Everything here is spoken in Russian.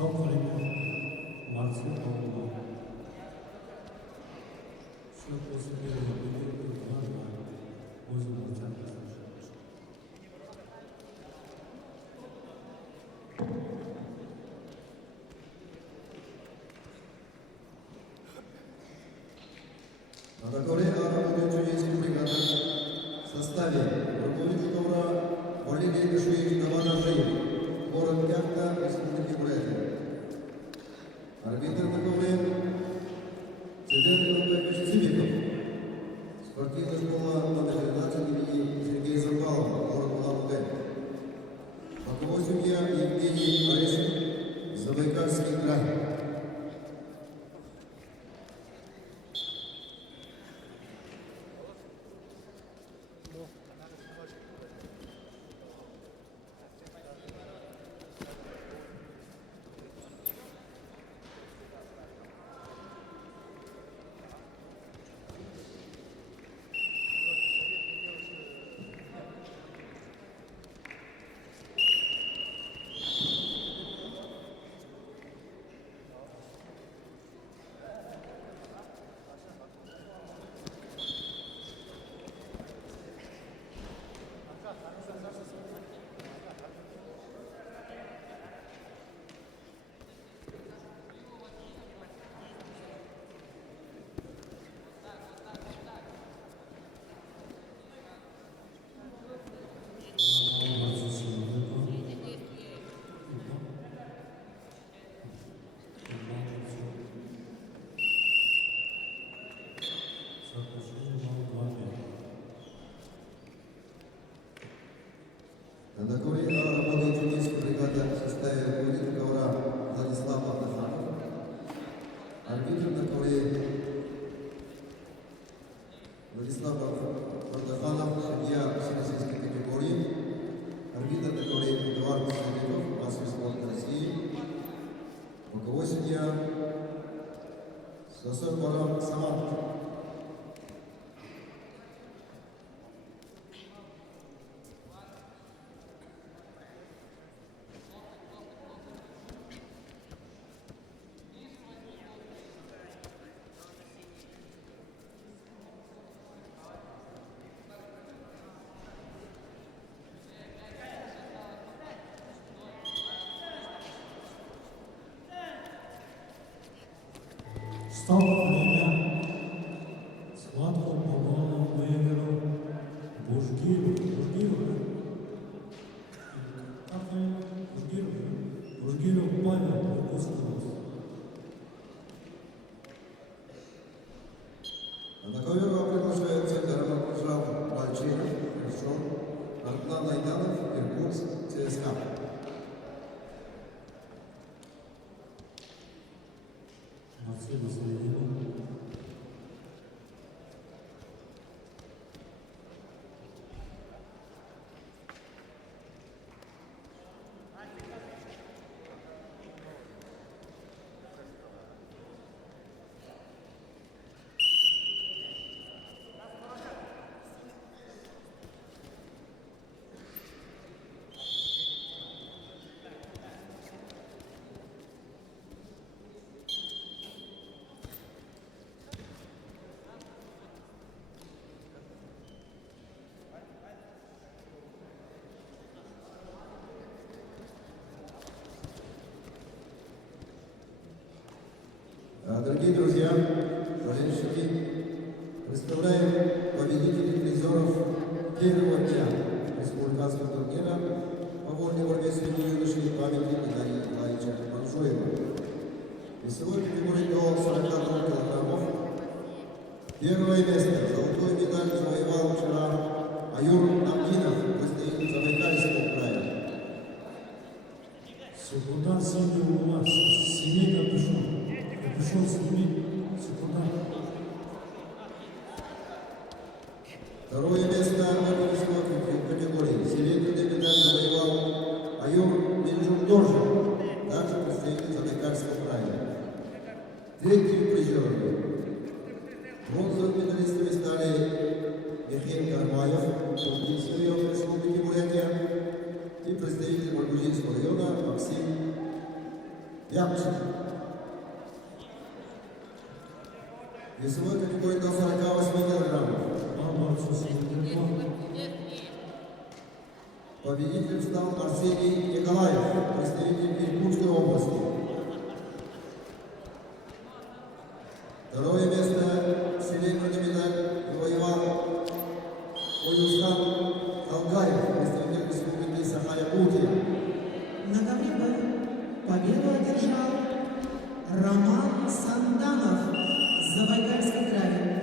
Столкновение Марсель Павлова. Все после первого периода 2-2. Возле Марцана. На договоре о работе чудесной бригады в составе руководитель ковра Валерий Кашуевич Даванашиев, город Кяхта, Республики Бурятия. Арбитр на ковре Цеден Иванович Цибиков, спортивная школа номер 13 имени Сергея Запалова, город Улан-Удэ. Боковой судья Евгений Орешин, Забайкальский край. На договоре о работе чудесной бригады в составе руководителя ковра Владислав Бахтаханов, арбитр на ковре Владислав Бахтаханов, судья всероссийской категории, арбитр на ковре Эдуард Савельев, массовый спорт России, боковой судья Сосой Барам Самант. Столкновение Сладкого Павлова выиграл Бужгиров. Как Бужгиров Павел выпускался. На договор приглашается Роман Мальчинов, Антон Найданов, Иркутск, ЦСКА. Марсель Васильев. Дорогие друзья, болельщики, представляем победителей призеров первого дня республиканского турнира по вольной борьбе среди юношей памяти Дарьи Николаевича Манжуева. Весовой категории до 42 килограммов. Первое место, золотую медаль завоевал вчера Аюр Намдинов, представитель Забайкальского края. Секундант синий у вас, синий капюшон. Пришел сними секундант. Второе место в весовой категории. Серебряный медаль завоевал Аюр Минджундоржа, также представитель Забайкальского края. Третьими призерами. Бронзовыми медалистами стали Михаил Кармаев, Тулгинский район Республики Бурятия, и представитель Баргузинского района Максим Рябчик. Весовой категории до 48 килограммов. Бороться с Литвином. Победителем стал Арсений Николаев, представитель Иркутской области. Второе место серебряный медаль завоевал Уюзхан Алгаев, представитель Республики Саха-Якутия. На ковре победу одержал Роман Санданов, Забайкальский край.